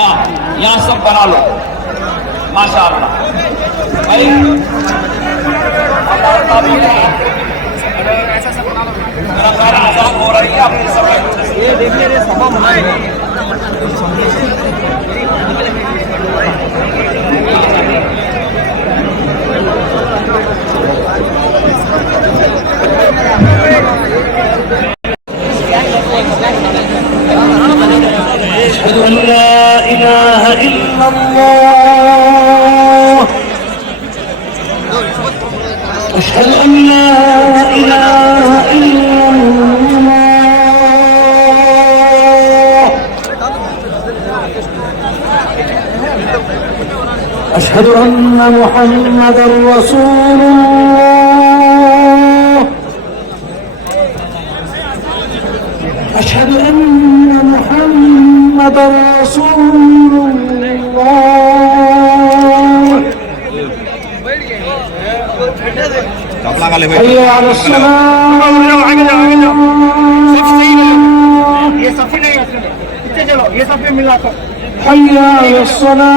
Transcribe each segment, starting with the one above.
हाँ यहाँ सब बना लो माशाअल्लाह भाई मेरा पैर आजाद हो रही है अपने समय ये देखिए रे सभा बनाएगा أشهد أن لا إله إلا الله أشهد أن لا إله إلا الله أشهد أن محمدا رسول الله أشهد أن محمدا رسول الله حي على الصلاة ये सफी नहीं है पीछे चलो ये सफी मिला कर حي على الصلاة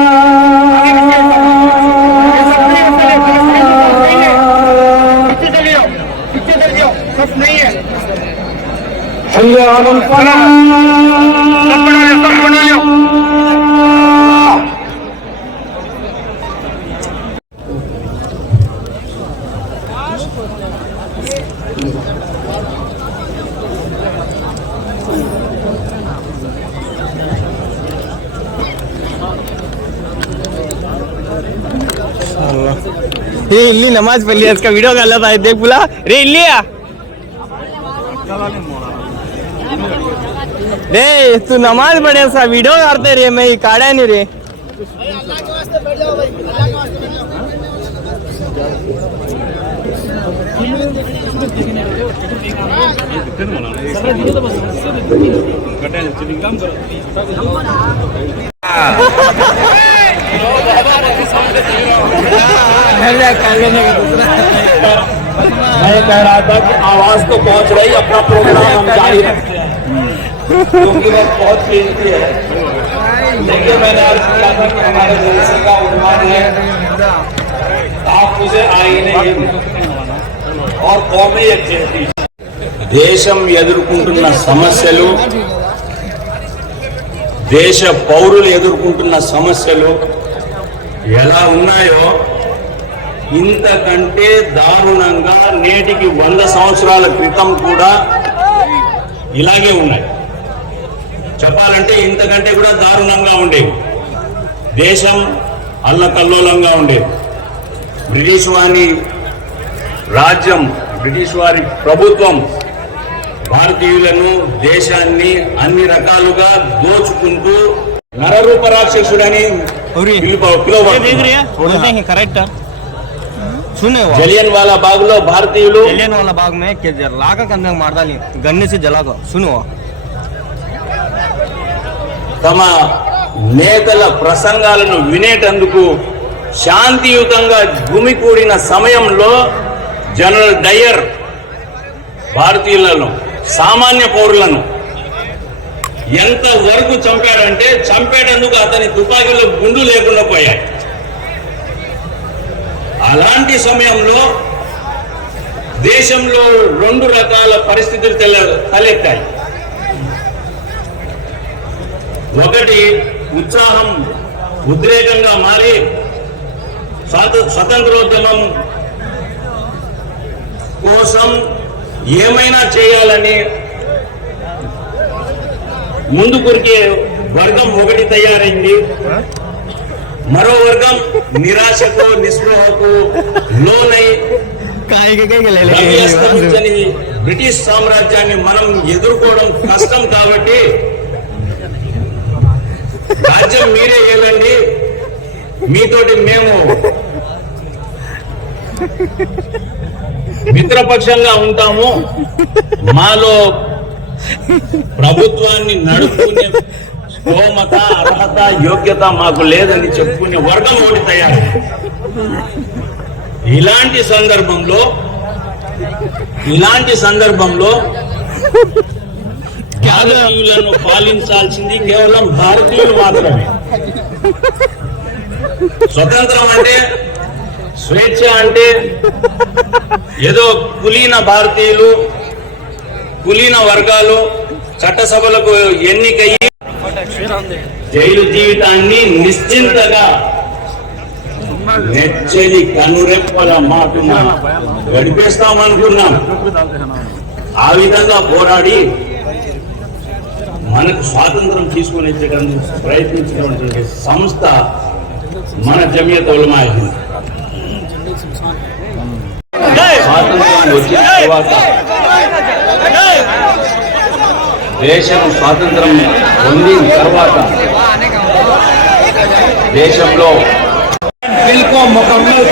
पीछे चलियो सफ नहीं है حي على الفلاح ये इल्ली नमाज पढ़ लिया इसका वीडियो कर लेता है देख बोला रे इल्लिया रे तू नमाज पढ़े सा वीडियो करते रे मैं काढ़ा नहीं रे मैं कह रहा था कि आवाज तो पहुंच रही अपना प्रोग्राम हम जारी रखते हैं क्योंकि वक्त बहुत कीमती है देखिए मैंने अर्ज किया था कि हमारे जलसे का उन्वान है आप मुझे आईने और कौमी यज्ञ దేశం ఎదుర్కొంటున్న సమస్యలు దేశ పౌరులు ఎదుర్కొంటున్న సమస్యలు ఎలా ఉన్నాయో ఇంతకంటే దారుణంగా నేటికి 100 సంవత్సరాల క్రితం కూడా ఇలాగే ఉన్నాయి చెప్పాలంటే ఇంతకంటే కూడా దారుణంగా ఉండేవి దేశం అల్లకల్లోలంగా ఉండేది బ్రిటిష్ వారి రాజ్యం బ్రిటిష్ వారి ప్రభుత్వం భారతీయులను దేశాన్ని అన్ని రకాలుగా దోచుకుంటూ నరరూప రాక్షసుడని करेक्ट सुने జలియన్ వాలా బాగ్ లో భారతీయులు जलियन वाला बाग में लागा कंदे मारदाली गन्ने से जलागा सुनो తమ నేతల ప్రసంగాలను వినేటందుకు శాంతియుతంగా గుమికూడిన సమయంలో జనరల్ డయర్ భారతీయులను సామాన్య పౌరులను ఎంత వరకు చంపాడంటే చంపేటందుకు అతని తుపాకీలో గుండు లేకుండా పోయాయి అలాంటి సమయంలో దేశంలో 2 రకాల పరిస్థితులు తలెత్తాయి ఒకటి ఉత్సాహం ఉద్రేకంగా మారి స్వతంత్రోద్యమం కోసం ఏమైనా చేయాలని ముందుకొరికే వర్గం ఒకటి తయారైంది మరో వర్గం నిరాశకు నిస్పృహకు లోనై బ్రిటిష్ సామ్రాజ్యాన్ని మనం ఎదుర్కోవడం కష్టం కాబట్టి రాజ్యం మీరే ఏలండి మీతోటి మేము మిత్రపక్షంగా ఉంటాము మాలో ప్రభుత్వాన్ని నడుపుకునే స్తోమత అర్హత యోగ్యత మాకు లేదని చెప్పుకునే వర్గం ఒకటి తయారు ఇలాంటి సందర్భంలో భారతీయులను పాలించాల్సింది కేవలం భారతీయులు మాత్రమే. స్వతంత్రం అంటే, స్వేచ్ఛ అంటే ఏదో కులీన భారతీయులు, కులీన వర్గాలు చట్టసభలకు ఎన్నికయ్యి జైలు జీవితాన్ని నిశ్చింతగా నెచ్చలి కనురెప్పల మాటున గడిపేస్తామనుకున్నాం. ఆ విధంగా పోరాడి మనకు స్వాతంత్రం తీసుకుని ప్రయత్నించినటువంటి సంస్థ మన జమియత్ ఉలమా హింద్. స్వాతంత్రం వచ్చిన తర్వాత దేశం స్వాతంత్రం పొందిన తర్వాత దేశంలో బిల్కు ముకమ్మల్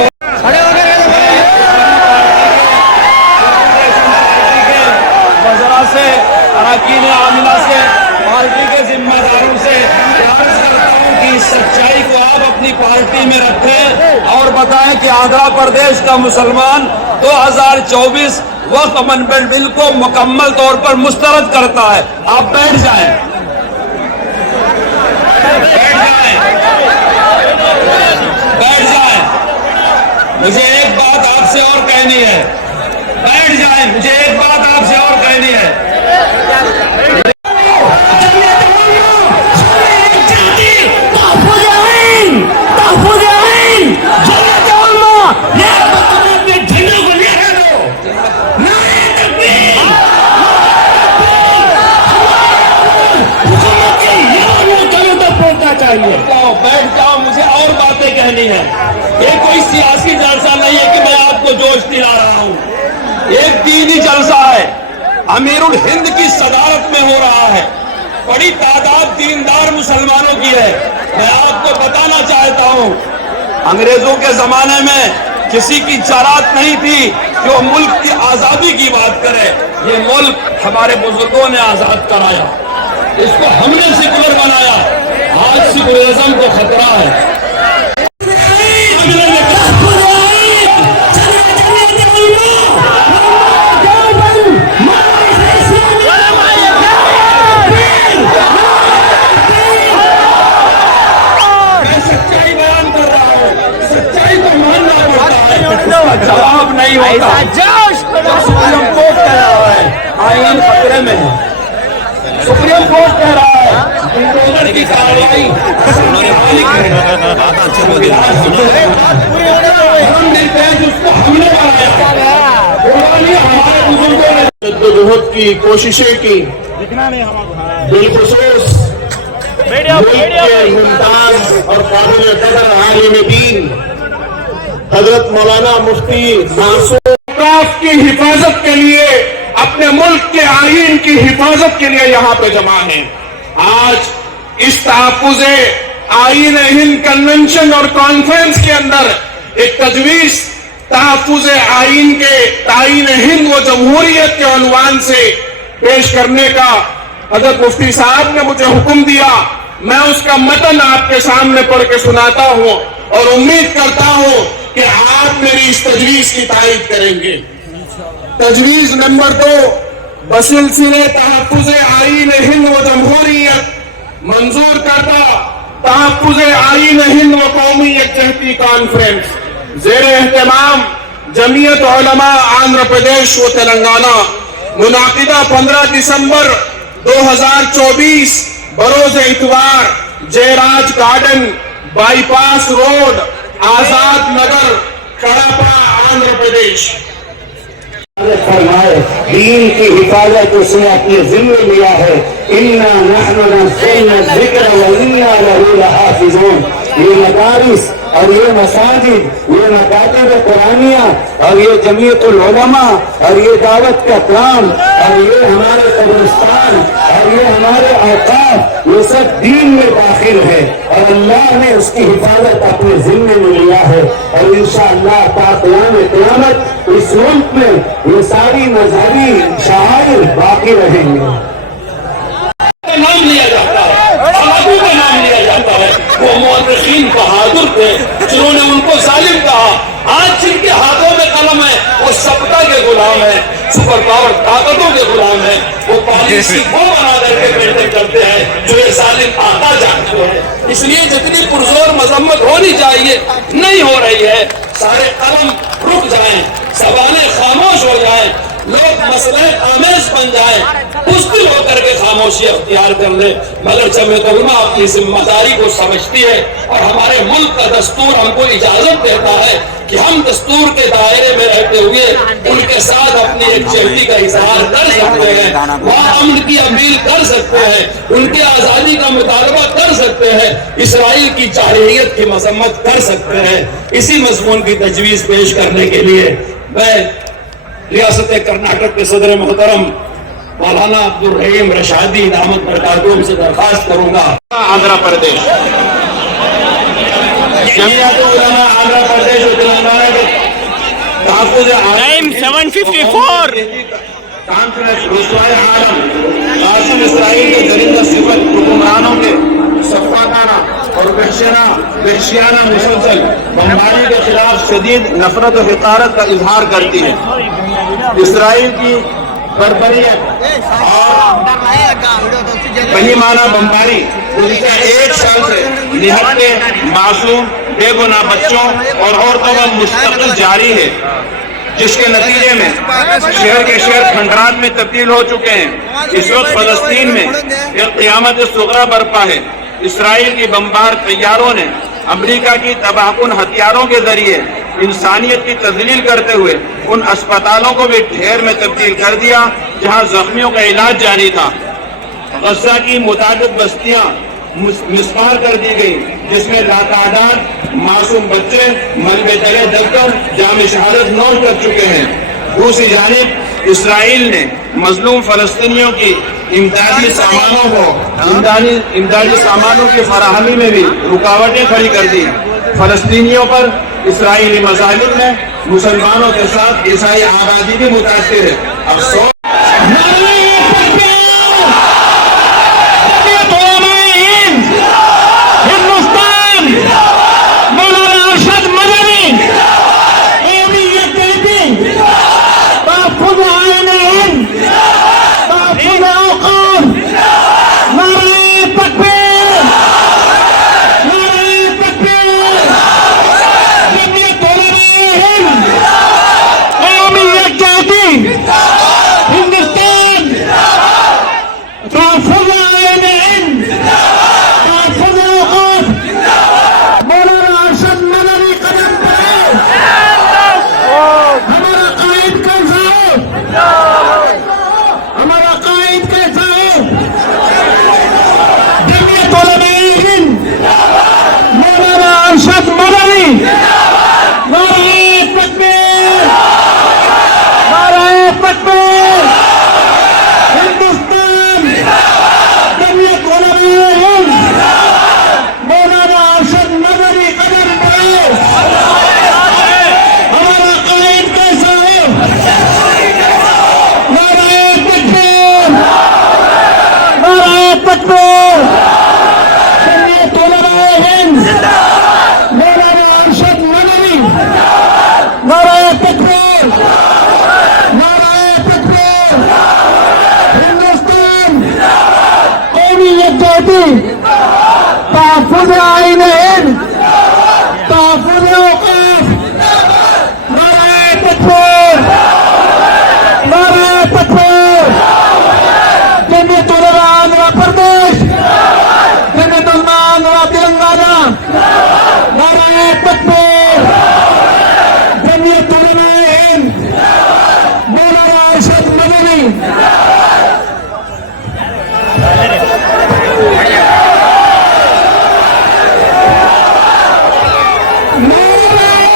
वज़रा से, अरकान आमिला से, पार्टी के जिम्मेदारों से अर्ज करता हूं कि इस सच्चाई को आप अपनी पार्टी में रखें और बताएं कि आंध्र प्रदेश का मुसलमान 2024 वक्त अमेंडमेंट बिल को मुकम्मल तौर पर मुस्तरद करता है. आप बैठ जाएं, बैठ जाएं. मुझे एक बात आपसे और कहनी है. बैठ जाएं, मुझे एक बात आपसे और कहनी है. बैठ जाओ, मुझे और बातें कहनी है. ये कोई सियासी जलसा नहीं है कि मैं आपको जोश दिला रहा हूं. एक दीनी जलसा है, अमीरुल हिंद की सदारत में हो रहा है. बड़ी तादाद दीनदार मुसलमानों की है. मैं आपको बताना चाहता हूं, अंग्रेजों के जमाने में किसी की जरात नहीं थी कि वो मुल्क की आजादी की बात करे. ये मुल्क हमारे बुजुर्गों ने आजाद कराया, इसको हमने सेकुलर बनाया. आज सेकुलरिज्म को खतरा है. जवाब नहीं होता. सुप्रीम कोर्ट कह रहा है आईन खतरे में है. सुप्रीम कोर्ट कह रहा है इंटरनेट की कार्रवाई हमने कराया. हमारे बुजुर्गों ने जद्दोजहद की, कोशिशें की. बिलखुसूस मुमताज और काबिल कदर आलिम दीन हजरत मौलाना मुफ्ती मासूम की हिफाजत के लिए, अपने मुल्क के आईन की हिफाजत के लिए यहाँ पे जमा है. आज इस तहफ़्फ़ुज़ आईन हिंद कन्वेंशन और कॉन्फ्रेंस के अंदर एक तजवीज़ तहफ़्फ़ुज़ आईन के ताईन हिंद व जमहूरियत के उन्वान से पेश करने का हजरत मुफ्ती साहब ने मुझे हुक्म दिया. मैं उसका मतन आपके सामने पढ़ के सुनाता हूँ और उम्मीद करता हूँ कि आप मेरी इस तजवीज़ की तायीद करेंगे. तजवीज़ नंबर 2, बसिलसिले तहफ़्फ़ुज़ आईन हिंद व जमहूरियत मंजूर करता तहफ़्फ़ुज़ आईन हिंद व कौमी यकजहती कॉन्फ्रेंस ज़ेर एहतमाम जमियत उलमा आंध्र प्रदेश व तेलंगाना मुनाकिदा 15 दिसंबर 2024 बरोज इतवार Jayraj garden bypass road Azad Nagar कड़ापा Andhra Pradesh. फरमाए दीन की हिफाजत उसने अपने जिम्मे लिया है. इन्ना नहनु नज़्ज़लना ज़िक्र व इन्ना लहू लहाफ़िज़ून. ये मदारिस और ये मसाजिद, ये मकातिब कुरानिया और ये जमियतुल उलमा और ये दावत का काम और ये हमारे कब्रिस्तान और ये हमारे औकाफ, ये सब दीन में दाखिल है और अल्लाह ने उसकी हिफाजत अपने जिम्मे में लिया है. और इंशाअल्लाह क़यामत इस मुल्क में ये सारी मजहबी शाइर बाकी रहेंगे. नाम लिया जाता है, अबू का नाम लिया जाता है. वो मुअर्रिखीन बहादुर थे जिन्होंने उनको जालिम कहा. आज जिनके हाथों में कलम है वो सबका के गुलाम है. सुपर पावर ताकतों के गुलाम है, वो पॉलिसी वो बना करके मेंटेन करते हैं जो ये जालिम आता जानते हैं। इसलिए जितनी पुरजोर मजम्मत होनी चाहिए नहीं हो रही है। सारे कलम रुक जाएं, सवालें खामोश हो जाएं, लोग मसले आमेज बन जाए, बुज़दिल होकर के खामोशी अख्तियार कर ले। मगर जमीयत उलमा अपनी जिम्मेदारी को समझती है और हमारे मुल्क का दस्तूर हमको इजाजत देता है कि हम दस्तूर के दायरे में रहते हुए उनके साथ अपनी एकजुटती का इजहार कर सकते हैं, वहाँ अमन की अपील कर सकते हैं, उनके आज़ादी का मुतालबा कर सकते हैं, इसराइल की जाहिलियत की मजम्मत कर सकते हैं। इसी मजमून की तजवीज़ पेश करने के लिए मैं रियासत कर्नाटक के सदर मोहतरम मौलाना अब्दुल रहीम रशादी दामद बरकातुहू से दरखास्त करूंगा। आंध्र प्रदेश जमीयत उलमा आंध्र प्रदेश और तेलंगाना के तहफ़्फ़ुज़ टाइम 7:54 कॉन्फ्रेंस रुसवाए आलम कासिम इसराइल के दरिंदा सिफत हुक्मरानों के सफ़ाकाना और वहशियाना मुसलसल बमबारी के खिलाफ शदीद नफरत और हिकारत का इजहार करती है। इसराइल की बर्बरियत और बेईमाना बमबारी गुज़िश्ता 1 साल से निहत्ते मासूम बेगुनाह बच्चों और औरतों का मुस्तकिल जारी है, जिसके नतीजे में शहर के शहर खंडरात में तब्दील हो चुके हैं। इस वक्त फलस्तीन में एक क़यामत सुग़रा बरपा है। इसराइल की बमबार तैयारों ने अमेरिका की तबाहकुन हथियारों के जरिए इंसानियत की तज़लील करते हुए उन अस्पतालों को भी ढेर में तब्दील कर दिया जहां जख्मियों का इलाज जारी था। गज़ा की मुताबिक बस्तियां मिसमार कर दी गई, जिसमें लातादाद मासूम बच्चे मलबे तले दबकर जाम शहादत नोश कर चुके हैं। दूसरी जानिब इसराइल ने मजलूम फलस्तीनियों की इमदादी सामानों की फराहमी में भी रुकावटें खड़ी कर दी। फलस्तीनियों पर इसराइली मज़ालिम में मुसलमानों के साथ ईसाई आबादी भी मुतासिर है। अफसोस तहफ़्फ़ुज़ आईन हिंद, तहफ़्फ़ुज़ औक़ाफ़, नारे तकबीर, नारे तकबीर। जमीयत उलमा आंध्र प्रदेश, जमीयत उलमा आंध्र तेलंगाना, नारे तकबीर। जमीयत उलमा हिंद, मौलाना अरशद मदनी। नारे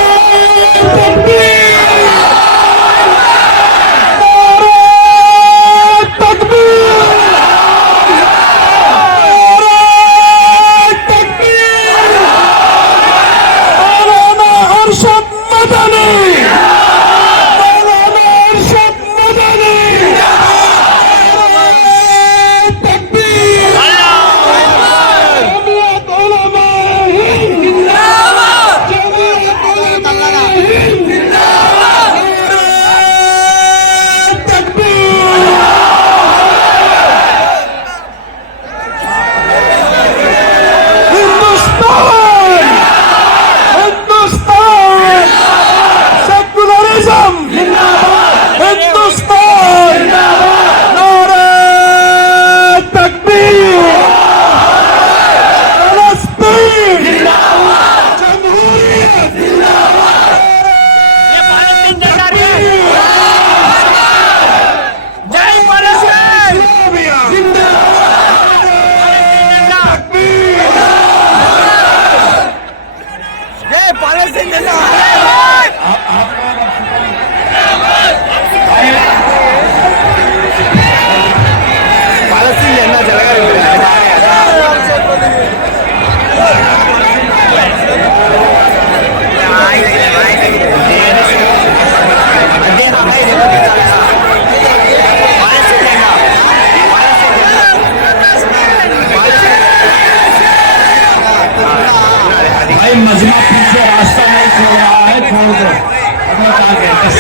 मजमा फिर से रास्ता नहीं छोड़ रहा है, छोड़ दो। अगर आगे बस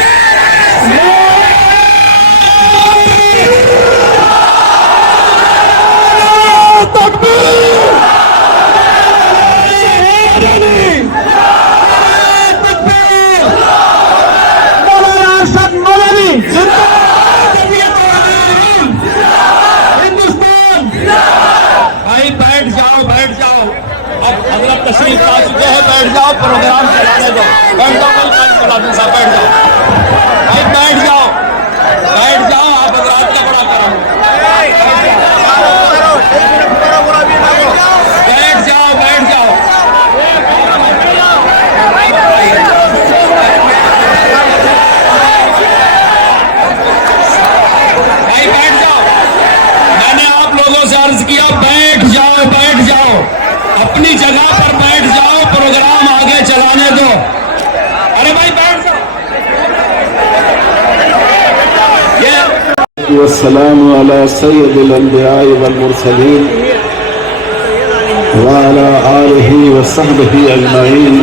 भाई बैठ जाओ, बैठ जाओ। अब हजरत तशरीफ ला चुके हैं, बैठ जाओ, प्रोग्राम चलाने दो। बैठ जाओ, मुलाजिम साहब बैठ जाओ, भाई बैठ जाओ, बैठ जाओ। आप हजरात का बड़ा करम, बैठ जाओ, बैठ जाओ। भाई बैठ जाओ। मैंने आप लोगों से अर्ज किया बैठ जाओ, बैठ जाओ, अपनी जगह पर बैठ जाओ, प्रोग्राम आगे चलाने दो। अरे भाई बैठ जाओ। वस्सलामु अला सय्यदिल अंबिया'i वल मुरसलीन व अला आलिहि व सहबिहि अजमईन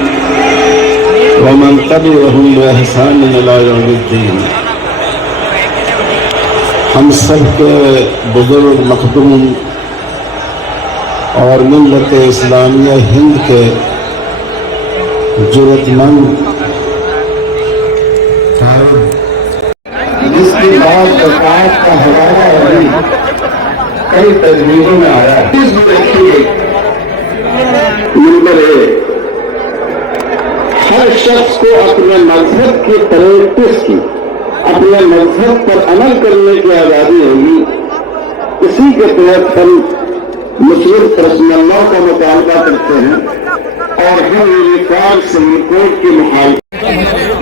व मन तबिअहुम बि ihसान इला यौमिद्दीन। हम सब के बुजुर्ग मखदूम और मिल्लत इस्लामिया हिंद के जरूरतमंद जिसकी बात सरकार का हवाला अभी कई तजवीज़ों में आया है। नंबर एक, हर शख्स को अपने मजहब की प्रैक्टिस की, अपने मजहब पर अमल करने की आज़ादी होगी। इसी के तहत हम मुस्लिम पर्सनल का मुतालबा करते हैं और हम यूनिफॉर्म सिविल कोड की मुखालिफ।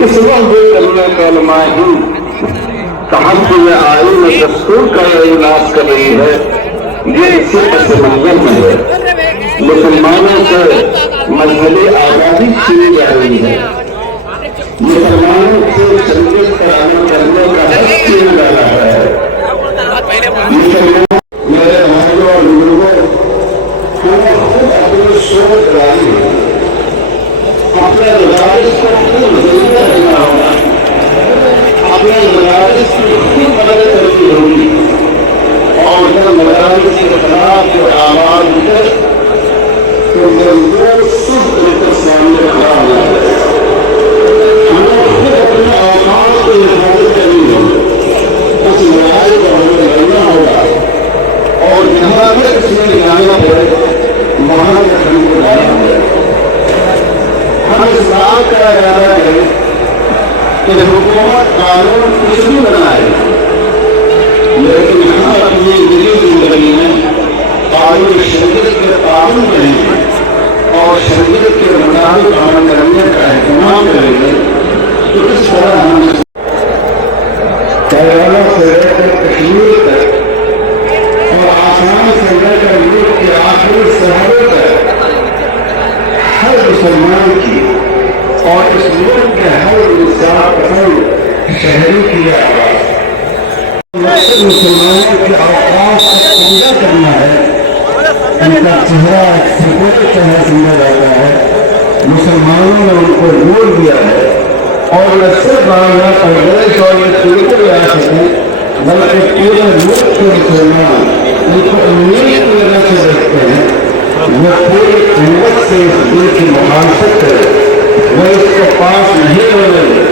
इस वक्त तहफ़्फ़ुज़ आईन में दस्तूर का इलाज कर रही है, ये इसी पस मंजर में है। मुसलमानों से मजहबी आज़ादी छीनी जा रही है, मुसलमानों से शरीयत पर अमल करने का हक छीन जा रहा है। मुसलमान मेरे भाइयों और बुजुर्गों को खुद अपनी सोच डाली, अपने मदारिस को खुद बदलना करना होगा, अपने मदारिस की खुद मदद करनी होगी और जब मदारिस के खिलाफ जो आवाज उठे तो जरूर सुध लेकर सामने खड़ा होना है। हमें खुद अपने औकात को हिफाजत करनी होगी, उस लड़ाई को हमें लड़ना होगा और जहाँ तक इसमें जाना पड़े वहाँ तक हमको जाना पड़े। हम इस बात का इरादा करें कि हुकूमत कानून कुछ भी बनाए, लेकिन हम अपनी निजी जिंदगी में कानून शरीयत के कानून करेंगे और शरीयत के मुताबिक अमल करने का एहतमाम करेंगे। तो इस तरह हम केरला से लेकर कश्मीर तक और आसाम से लेकर मुल्क के आखिरी सरहदों तक हर मुसलमान की और इस मुल्क के हर इंसान पसंद शहरी की आवाज मुसलमानों के अवकाश को पूरा करना है। उनका चेहरा सफेद चेहरा समझा जाता है। मुसलमानों ने उनको रोक दिया है और न सिर्फ प्रदेश और पूरे रियासत में बल्कि पूरे मुल्क के मुसलमान उनको उम्मीद की वजह से रखते हैं। वो पूरी कुव्वत से इस दिल की मुखालफत करे, वो इसको पास नहीं होने दे,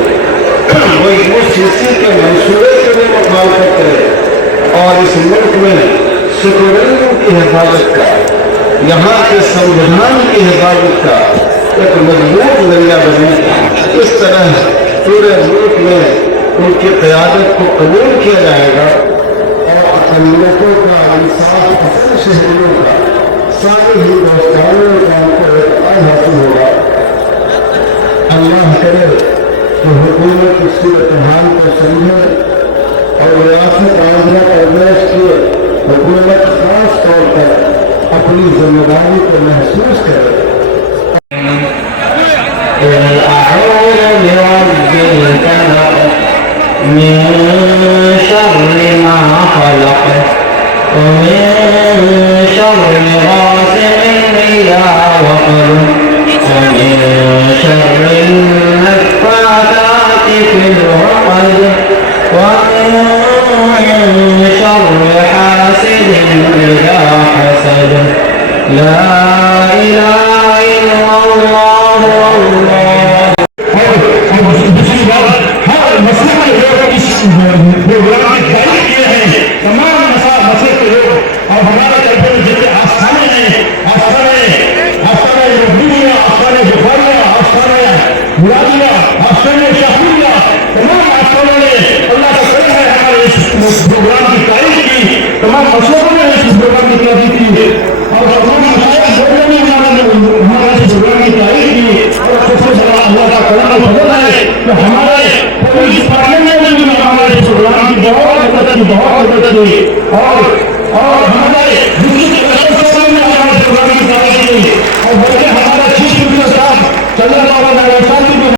वो यूसीसी के मंसूबे से भी मुखालफत करे और इस मुल्क में सिक्योरिटी की हिफाजत का, यहाँ के संविधान की हिफाजत का एक मजबूत जरिया बने। इस तरह पूरे मुल्क में उनकी क़यादत को कबूल किया जाएगा और अक़लियतों का, इंसाफ पसंद शहरियों का, सारे हिंदुस्तानियों का उनको इत्मीनान हासिल होगा। अल्लाह करे कि हुकूमत इस सूरत हाल को समझे और रियासत आंध्र प्रदेश की हुकूमत खास तौर पर अपनी जिम्मेदारी को महसूस करे। من شر ما خلق ومن شر غاسق إذا وقب ومن इस प्रोग्राम की तारीफ की, तमाम मशहूरों ने इस प्रोग्राम की तारीफ की और तमाम मशाइख लोगों ने हमारे इस प्रोग्राम की तारीफ की। और सबसे बड़ा अल्लाह का करम और फजल है कि हमारे पुलिस डिपार्टमेंट ने भी हमारे इस प्रोग्राम की बहुत मदद की और हमारे